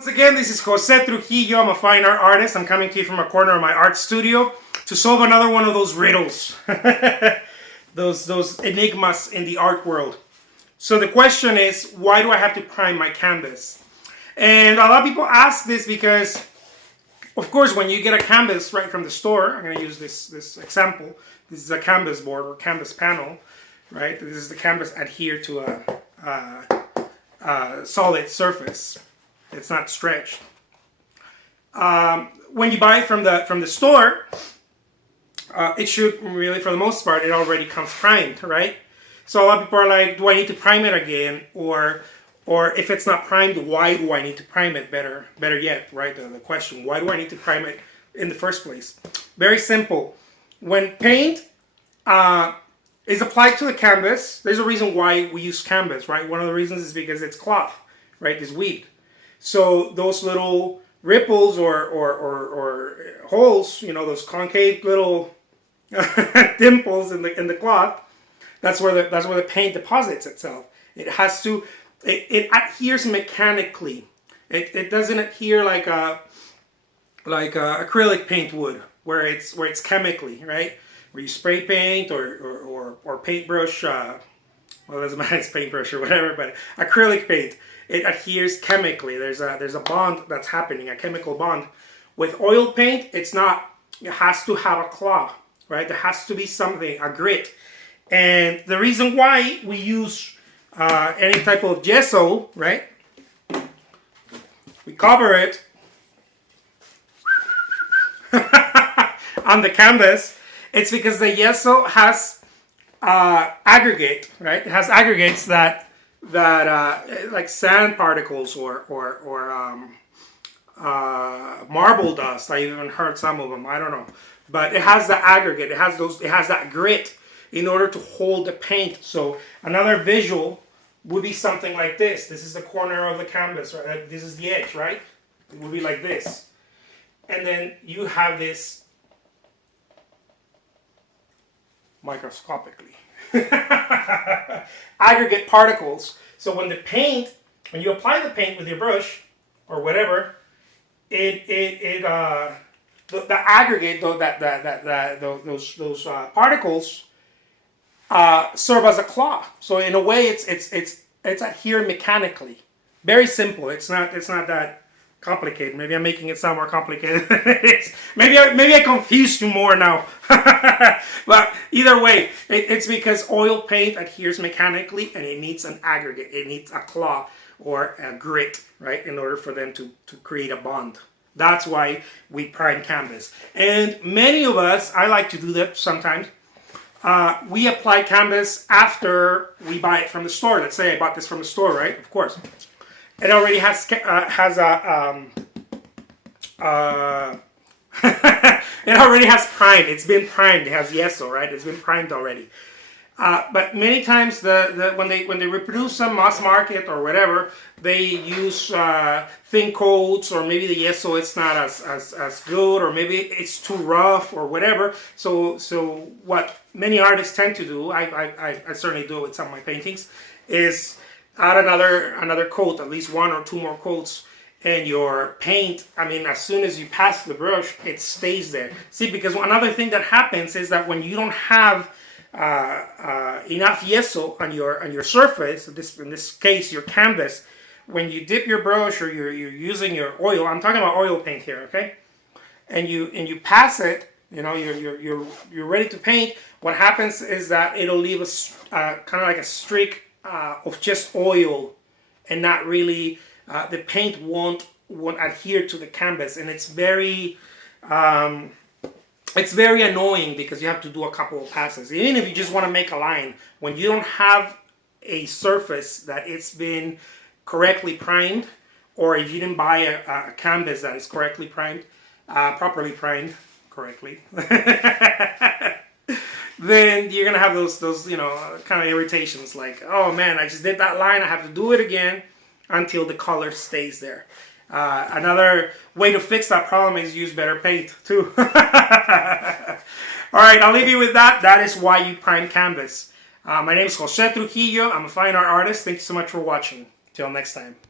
Once again, this is Jose Trujillo. I'm a fine art artist. I'm coming to you from a corner of my art studio to solve another one of those riddles. those enigmas in the art world. So the question is, why do I have to prime my canvas? And a lot of people ask this because, of course, when you get a canvas right from the store, I'm going to use this example. This is a canvas board or canvas panel, right? This is the canvas adhered to a solid surface. It's not stretched. When you buy it from the store, it should really, for the most part, it already comes primed, right? So a lot of people are like, do I need to prime it again? Or if it's not primed, why do I need to prime it? Better yet, right? The question, why do I need to prime it in the first place? Very simple. When paint is applied to the canvas, there's a reason why we use canvas, right? One of the reasons is because it's cloth, right? It's weaved. So those little ripples or holes, you know, those concave little dimples in the cloth, that's where the paint deposits itself. It has to, it adheres mechanically. It doesn't adhere like acrylic paint would, where it's chemically, right? Where you spray paint or paintbrush, well, it doesn't matter, it's paintbrush or whatever, but acrylic paint, it adheres chemically. There's a bond that's happening, a chemical bond. With oil paint, it's not. It has to have a claw, right? There has to be something, a grit. And the reason why we use any type of gesso, right? We cover it on the canvas. It's because the gesso has aggregate, right? It has aggregates that like sand particles or marble dust. I even heard some of them. I don't know, but it has the aggregate. It has that grit in order to hold the paint. So another visual would be something like this. This is the corner of the canvas, right? This is the edge, right? It would be like this, and then you have this microscopically aggregate particles. So when you apply the paint with your brush or whatever, the aggregate, those particles serve as a claw. So in a way, it's adhered mechanically. Very simple. It's not that complicated. Maybe I'm making it sound more complicated than it is. Maybe I confused you more now. But either way, it's because oil paint adheres mechanically and it needs an aggregate. It needs a claw or a grit, right, in order for them to create a bond. That's why we prime canvas. And many of us, I like to do that sometimes, we apply canvas after we buy it from the store. Let's say I bought this from the store, right? Of course. It already has a it already has prime. It's been primed. It has gesso, right? It's been primed already. But many times when they reproduce some mass market or whatever, they use thin coats, or maybe the gesso it's not as good, or maybe it's too rough or whatever. So what many artists tend to do, I certainly do it with some of my paintings, is add another coat, at least one or two more coats, and your paint, I mean, as soon as you pass the brush, it stays there. See, because another thing that happens is that when you don't have enough gesso on your surface, in this case your canvas, when you dip your brush or you're using your oil, I'm talking about oil paint here, okay? And you pass it, you know, you're ready to paint. What happens is that it'll leave a kind of like a streak of just oil, and not really the paint won't adhere to the canvas, and it's very annoying because you have to do a couple of passes. Even if you just want to make a line, when you don't have a surface that it's been correctly primed, or if you didn't buy a canvas that is correctly primed, properly primed correctly, then you're gonna have those you know, kind of irritations, like, oh man, I just did that line, I have to do it again until the color stays there. Another way to fix that problem is use better paint too. All right, I'll leave you with that. That is why you prime canvas. My name is Jose Trujillo. I'm a fine art artist. Thank you so much for watching. Till next time.